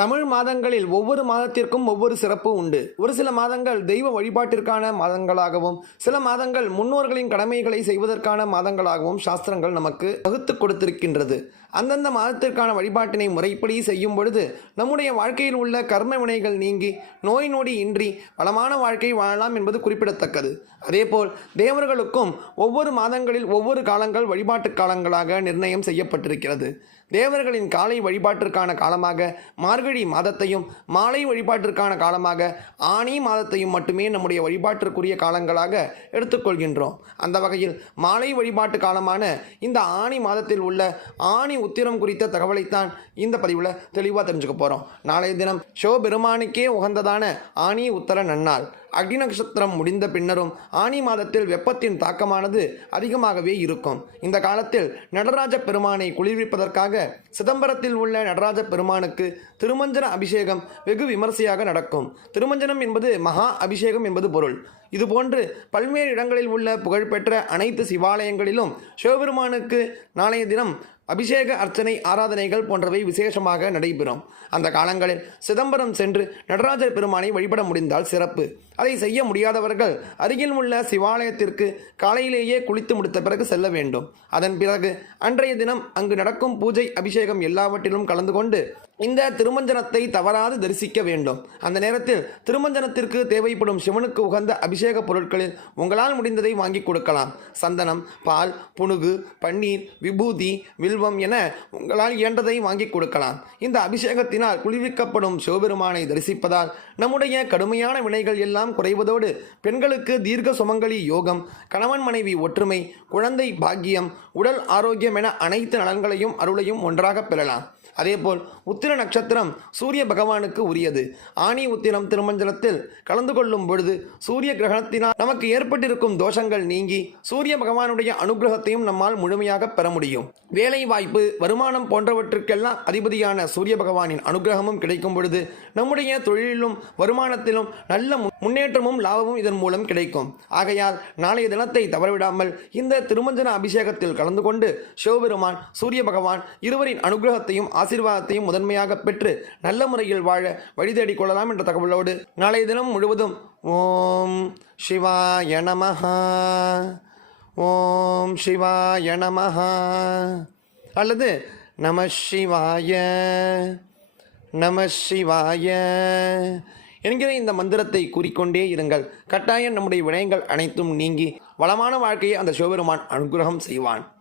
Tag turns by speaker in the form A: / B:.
A: தமிழ் மாதங்களில் ஒவ்வொரு மாதத்திற்கும் ஒவ்வொரு சிறப்பு உண்டு. ஒரு சில மாதங்கள் தெய்வ வழிபாட்டிற்கான மாதங்களாகவும் சில மாதங்கள் முன்னோர்களின் கடமைகளை செய்வதற்கான மாதங்களாகவும் சாஸ்திரங்கள் நமக்கு வகுத்து கொடுத்திருக்கின்றது. அந்தந்த மாதத்திற்கான வழிபாட்டினை முறைப்படி செய்யும் பொழுது நம்முடைய வாழ்க்கையில் உள்ள கர்ம வினைகள் நீங்கி நோய் நொடி இன்றி வளமான வாழ்க்கை வாழலாம் என்பது குறிப்பிடத்தக்கது. அதேபோல் தேவர்களுக்கும் ஒவ்வொரு மாதங்களில் ஒவ்வொரு காலங்கள் வழிபாட்டு காலங்களாக நிர்ணயம் செய்யப்பட்டிருக்கிறது. தேவர்களின் காலை வழிபாட்டிற்கான காலமாக மார்கழி மாதத்தையும் மாலை வழிபாட்டிற்கான காலமாக ஆனி மாதத்தையும் மட்டுமே நம்முடைய வழிபாட்டிற்குரிய காலங்களாக எடுத்துக்கொள்கின்றோம். அந்த வகையில் மாலை வழிபாட்டு காலமான இந்த ஆணி மாதத்தில் உள்ள ஆணி உத்திரம் குறித்த தகவலைத்தான் இந்த பதிவில் தெளிவாக தெரிஞ்சுக்க போகிறோம் நாளைய தினம் சிவபெருமானுக்கே உகந்ததான ஆணி உத்தர நன்னாள். அக்னி நட்சத்திரம் முடிந்த பின்னரும் ஆனி மாதத்தில் வெப்பத்தின் தாக்கமானது அதிகமாகவே இருக்கும். இந்த காலத்தில் நடராஜ பெருமானை குளிர்விப்பதற்காக சிதம்பரத்தில் உள்ள நடராஜ பெருமானுக்கு திருமஞ்சன அபிஷேகம் வெகு விமர்சையாக நடக்கும். திருமஞ்சனம் என்பது மகா அபிஷேகம் என்பது பொருள். இதுபோன்று பல்வேறு இடங்களில் உள்ள புகழ்பெற்ற அனைத்து சிவாலயங்களிலும் சிவபெருமானுக்கு நாளைய தினம் அபிஷேக அர்ச்சனை ஆராதனைகள் போன்றவை விசேஷமாக நடைபெறும். அந்த காலங்களில் சிதம்பரம் சென்று நடராஜர் பெருமானை வழிபட முடிந்தால் சிறப்பு. அதை செய்ய முடியாதவர்கள் அருகில் உள்ள சிவாலயத்திற்கு காலையிலேயே குளித்து முடித்த பிறகு செல்ல வேண்டும். அதன் பிறகு அன்றைய தினம் அங்கு நடக்கும் பூஜை அபிஷேகம் எல்லாவற்றிலும் கலந்து கொண்டு இந்த திருமஞ்சனத்தை தவறாது தரிசிக்க வேண்டும். அந்த நேரத்தில் திருமஞ்சனத்திற்கு தேவைப்படும் சிவனுக்கு உகந்த அபிஷேக பொருட்களில் உங்களால் முடிந்ததை வாங்கி கொடுக்கலாம். சந்தனம் பால் புனுகு பன்னீர் விபூதி வில்வம் என உங்களால் இயன்றதை வாங்கி கொடுக்கலாம். இந்த அபிஷேகத்தினால் குளிர்விக்கப்படும் சிவபெருமானை தரிசிப்பதால் நம்முடைய கடுமையான வினைகள் எல்லாம் குறைவதோடு பெண்களுக்கு தீர்க்க சுமங்கலி யோகம் கணவன் மனைவி ஒற்றுமை குழந்தை பாக்கியம் உடல் ஆரோக்கியம் என அனைத்து நலன்களையும் அருளையும் ஒன்றாக பெறலாம். அதேபோல் உத்திர நட்சத்திரம் சூரிய பகவானுக்கு உரியது. ஆணி உத்திரம் திருமஞ்சலத்தில் கலந்து கொள்ளும் பொழுது சூரிய கிரகணத்தினால் நமக்கு ஏற்பட்டிருக்கும் தோஷங்கள் நீங்கி சூரிய பகவானுடைய அனுகிரகத்தையும் நம்மால் முழுமையாக பெற முடியும். வேலை வாய்ப்பு வருமானம் போன்றவற்றுக்கெல்லாம் அதிபதியான சூரிய பகவானின் அனுகிரகமும் கிடைக்கும் பொழுது நம்முடைய தொழிலிலும் வருமானத்திலும் நல்ல முன்னேற்றமும் லாபமும் இதன் மூலம் கிடைக்கும். ஆகையால் நாளைய தினத்தை தவறவிடாமல் இந்த திருமஞ்சன அபிஷேகத்தில் கலந்து கொண்டு சிவபெருமான் சூரிய பகவான் இருவரின் அனுகிரகத்தையும் ஆசீர்வாதத்தையும் முதன்மையாக பெற்று நல்ல முறையில் வாழ வழி தேடிக் கொள்ளலாம் என்ற தகவலோடு நாளைய தினம் முழுவதும் ஓம் சிவாய நமஹா. ஓம் சிவாய நமஹா. அல்லது நம சிவாய நம சிவாய என்கிற இந்த மந்திரத்தை கூறிக்கொண்டே இருங்கள். கட்டாயம் நம்முடைய வினயங்கள் அனைத்தும் நீங்கி வளமான வாழ்க்கையை அந்த சிவபெருமான் அனுகிரகம் செய்வான்.